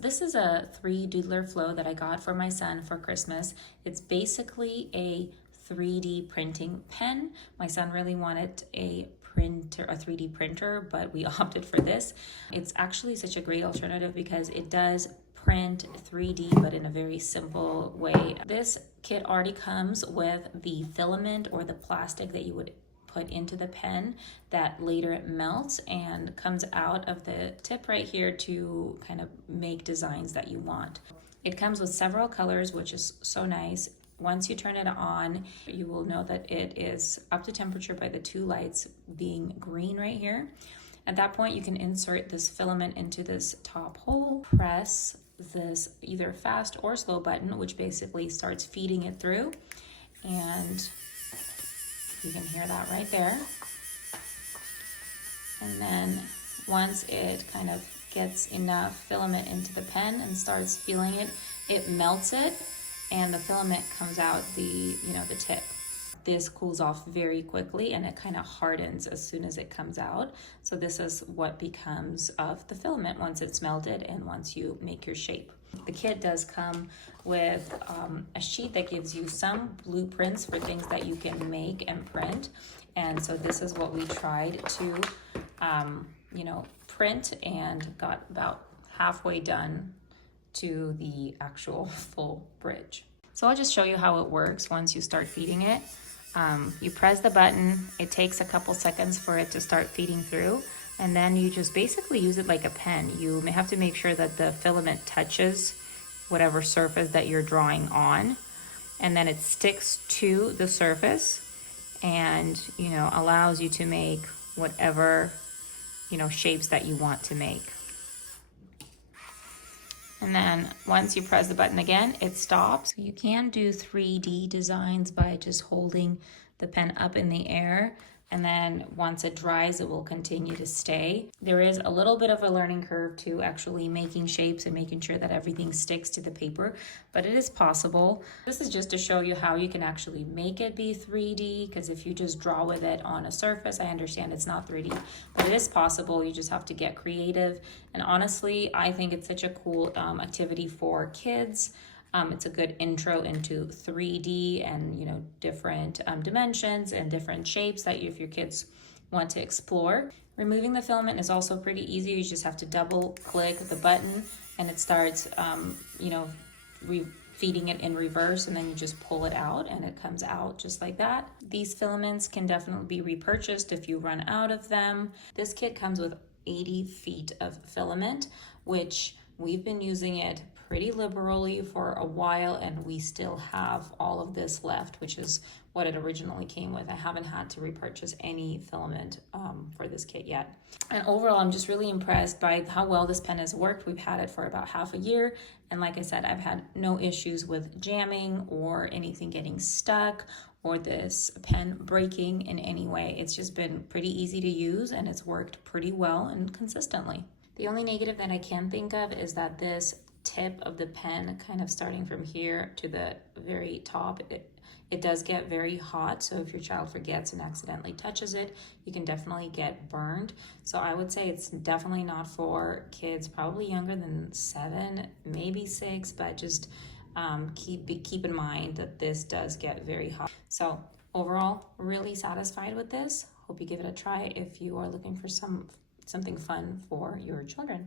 This is a 3Doodler flow that I got for my son for Christmas. It's basically a 3D printing pen. My son really wanted a 3D printer, but we opted for this. It's actually such a great alternative because it does print 3D, but in a very simple way. This kit already comes with the filament or the plastic that you would put into the pen that later melts and comes out of the tip right here to kind of make designs that you want. It comes with several colors, which is so nice. Once you turn it on, you will know that it is up to temperature by the two lights being green right here. At that point, you can insert this filament into this top hole, press this either fast or slow button, which basically starts feeding it through, and you can hear that right there. And then once it kind of gets enough filament into the pen and starts feeling it, it melts it and the filament comes out the tip. This cools off very quickly and it kind of hardens as soon as it comes out. So this is what becomes of the filament once it's melted and once you make your shape. The kit does come with a sheet that gives you some blueprints for things that you can make and print. And so this is what we tried to, print and got about halfway done to the actual full bridge. So I'll just show you how it works once you start feeding it. You press the button, it takes a couple seconds for it to start feeding through, and then you just basically use it like a pen. You may have to make sure that the filament touches whatever surface that you're drawing on, and then it sticks to the surface and allows you to make whatever shapes that you want to make. And then once you press the button again, it stops. You can do 3D designs by just holding the pen up in the air, and then once it dries, it will continue to stay. There is a little bit of a learning curve to actually making shapes and making sure that everything sticks to the paper, but it is possible. This is just to show you how you can actually make it be 3D, because if you just draw with it on a surface, I understand it's not 3D, but it is possible. You just have to get creative. And honestly, I think it's such a cool activity for kids. It's a good intro into 3D and different dimensions and different shapes that if your kids want to explore. Removing the filament is also pretty easy. You just have to double click the button and it starts feeding it in reverse, and then you just pull it out and it comes out just like that. These filaments can definitely be repurchased if you run out of them. This kit comes with 80 feet of filament, which we've been using it pretty liberally for a while, and we still have all of this left, which is what it originally came with. I haven't had to repurchase any filament for this kit yet. And overall, I'm just really impressed by how well this pen has worked. We've had it for about half a year, and like I said, I've had no issues with jamming or anything getting stuck or this pen breaking in any way. It's just been pretty easy to use, and it's worked pretty well and consistently. The only negative that I can think of is that this tip of the pen, kind of starting from here to the very top, it does get very hot. So if your child forgets and accidentally touches it, you can definitely get burned. So I would say it's definitely not for kids probably younger than 7, maybe 6, but just keep in mind that this does get very hot. So overall, really satisfied with this. Hope you give it a try if you are looking for something fun for your children.